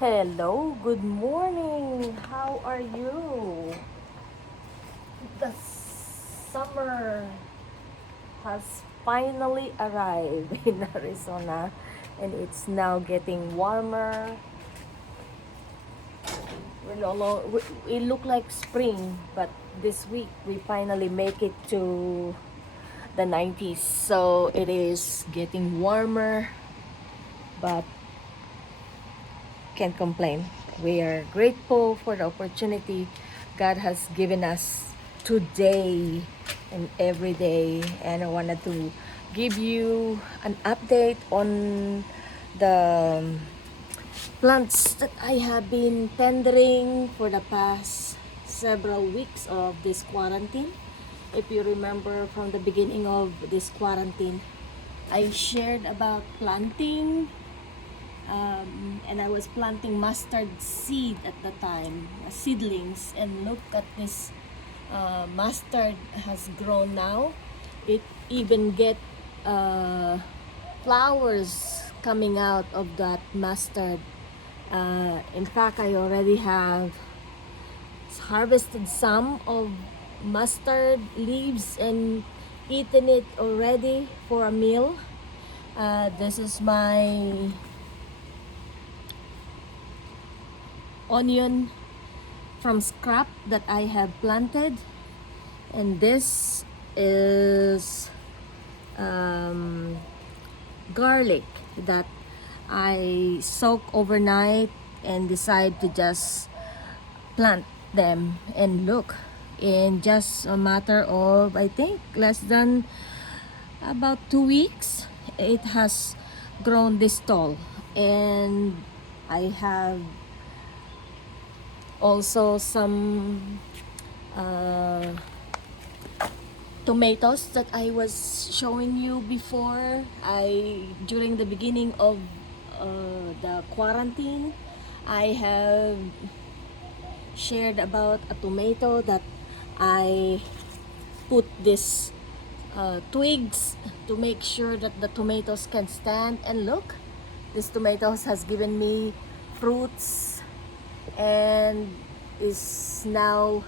Hello, good morning. How are you? The summer has finally arrived in Arizona and it's now getting warmer. It looked like spring, but this week we finally make it to the 90s. So it is getting warmer, but can't complain. We are grateful for the opportunity God has given us today and every day. And I wanted to give you an update on the plants that I have been tendering for the past several weeks of this quarantine. If you remember from the beginning of this quarantine, I shared about planting and I was planting mustard seed at the time, seedlings, and look at this mustard has grown now. It even get flowers coming out of that mustard. In fact, I already have harvested some of mustard leaves and eaten it already for a meal. This is my onion from scrap that I have planted, and this is garlic that I soak overnight and decide to just plant them. And look, in just a matter of, I think, less than about 2 weeks, it has grown this tall. And I have also some tomatoes that I was showing you before. During the beginning of the quarantine, I have shared about a tomato that I put this twigs to make sure that the tomatoes can stand. And look, this tomatoes has given me fruits and is now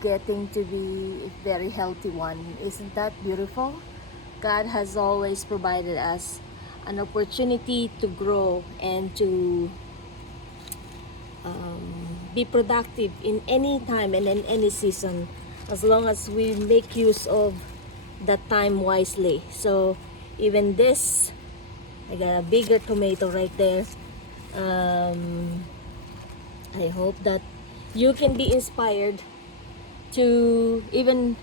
getting to be a very healthy one. Isn't that beautiful? God has always provided us an opportunity to grow and to be productive in any time and in any season, as long as we make use of that time wisely. So even this, I got a bigger tomato right there. I hope that you can be inspired to even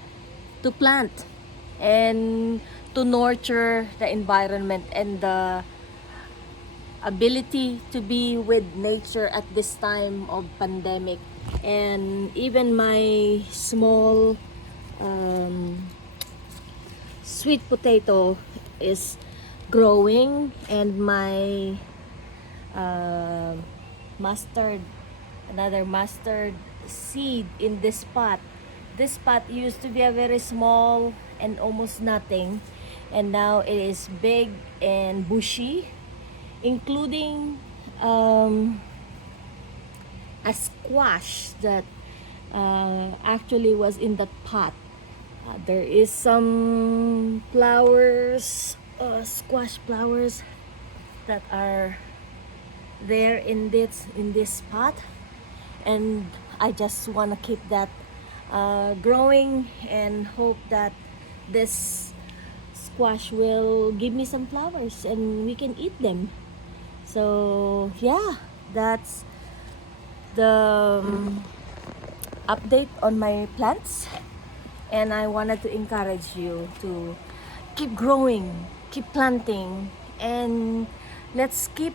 to plant and to nurture the environment and the ability to be with nature at this time of pandemic. And even my small sweet potato is growing, and my uh, mustard another mustard seed in this pot. This pot used to be a very small and almost nothing, and now it is big and bushy, including a squash that actually was in that pot. There is some flowers, squash flowers that are there in this pot, and I just want to keep that growing and hope that this squash will give me some flowers and we can eat them. So yeah, that's the update on my plants, and I wanted to encourage you to keep growing, keep planting, and let's keep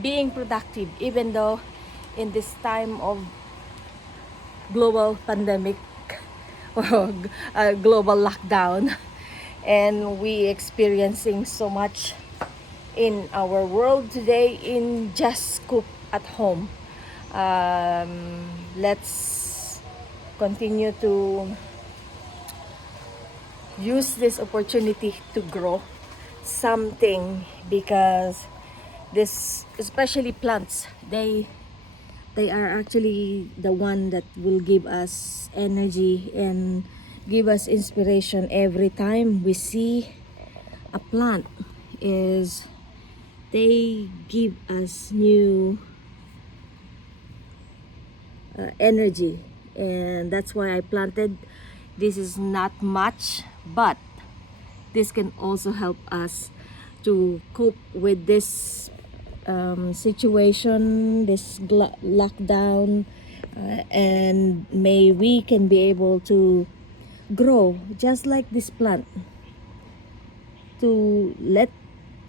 being productive, even though in this time of global pandemic or global lockdown, and we experiencing so much in our world today in just coop at home. Let's continue to use this opportunity to grow something, because This, especially plants, they are actually the one that will give us energy and give us inspiration every time we see a plant. Is they give us new energy, and that's why I planted. This is not much, but this can also help us to cope with this situation, this lockdown, and may we can be able to grow just like this plant, to let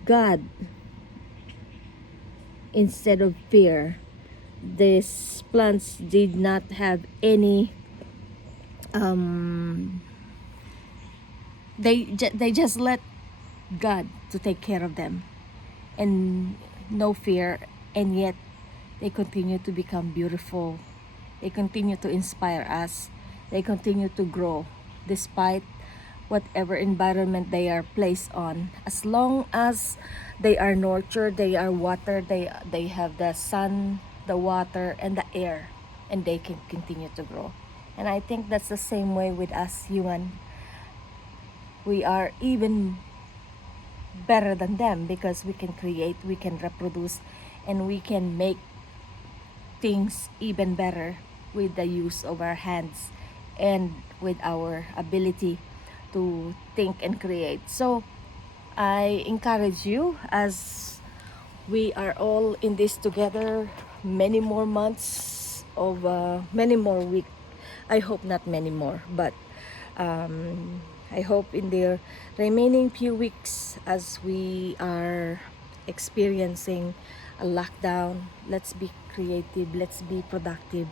God instead of fear. These plants did not have any they just let God to take care of them, and no fear, and yet they continue to become beautiful. They continue to inspire us. They continue to grow despite whatever environment they are placed on. As long as they are nurtured, they are watered, they have the sun, the water, and the air, and they can continue to grow. And I think that's the same way with us human. We are even better than them because we can create, we can reproduce, and we can make things even better with the use of our hands and with our ability to think and create. So I encourage you, as we are all in this together, many more months of many more weeks. I hope not many more, but I hope in the remaining few weeks, as we are experiencing a lockdown, let's be creative, let's be productive,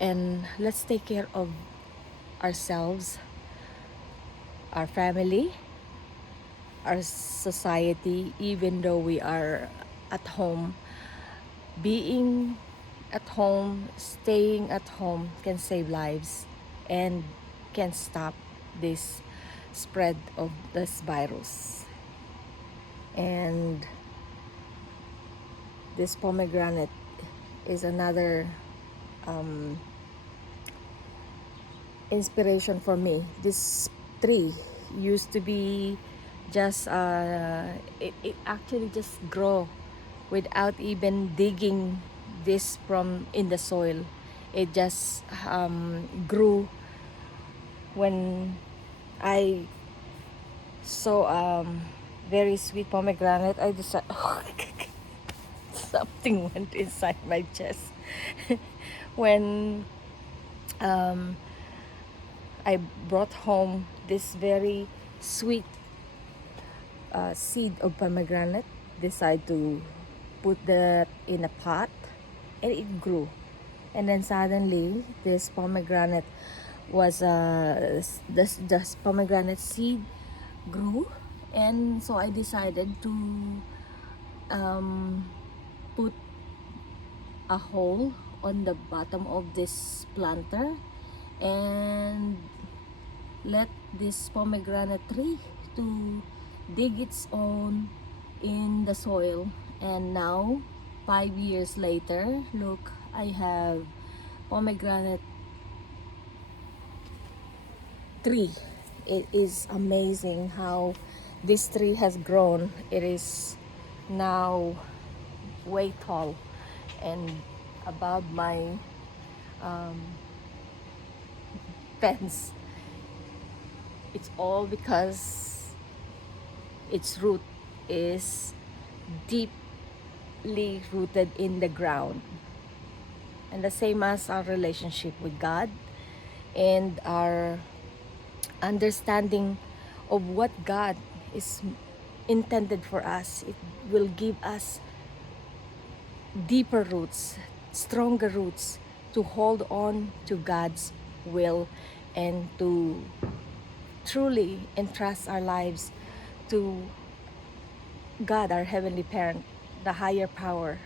and let's take care of ourselves, our family, our society. Even though we are at home, being at home, staying at home can save lives and can stop this spread of this virus. And this pomegranate is another inspiration for me. This tree used to be just it actually just grow without even digging this from in the soil. It just grew when I saw very sweet pomegranate. I decided something went inside my chest when I brought home this very sweet seed of pomegranate. Decide to put that in a pot, and it grew. And then suddenly, this pomegranate was this pomegranate seed grew, and so I decided to put a hole on the bottom of this planter and let this pomegranate tree to dig its own in the soil. And now 5 years later, look, I have pomegranate tree. It is amazing how this tree has grown. It is now way tall and above my fence. It's all because its root is deeply rooted in the ground. And the same as our relationship with God and our understanding of what God is intended for us. It will give us deeper roots, stronger roots to hold on to God's will and to truly entrust our lives to God, our Heavenly Parent, the higher power.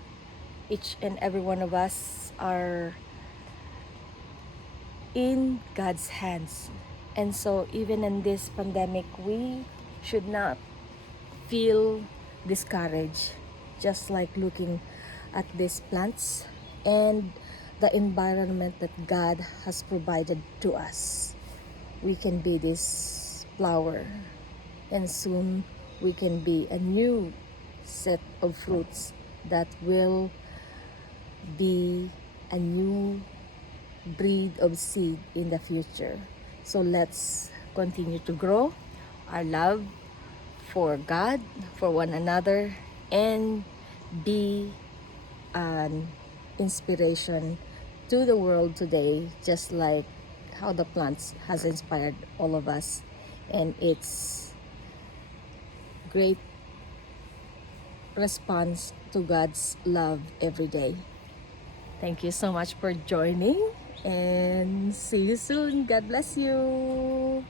Each and every one of us are in God's hands. And so even in this pandemic, we should not feel discouraged. just like looking at these plants and the environment that God has provided to us. We can be this flower, and soon we can be a new set of fruits that will be a new breed of seed in the future. So let's continue to grow our love for God, for one another, and be an inspiration to the world today, just like how the plants has inspired all of us. And it's great response to God's love every day. Thank you so much for joining, and see you soon. God bless you.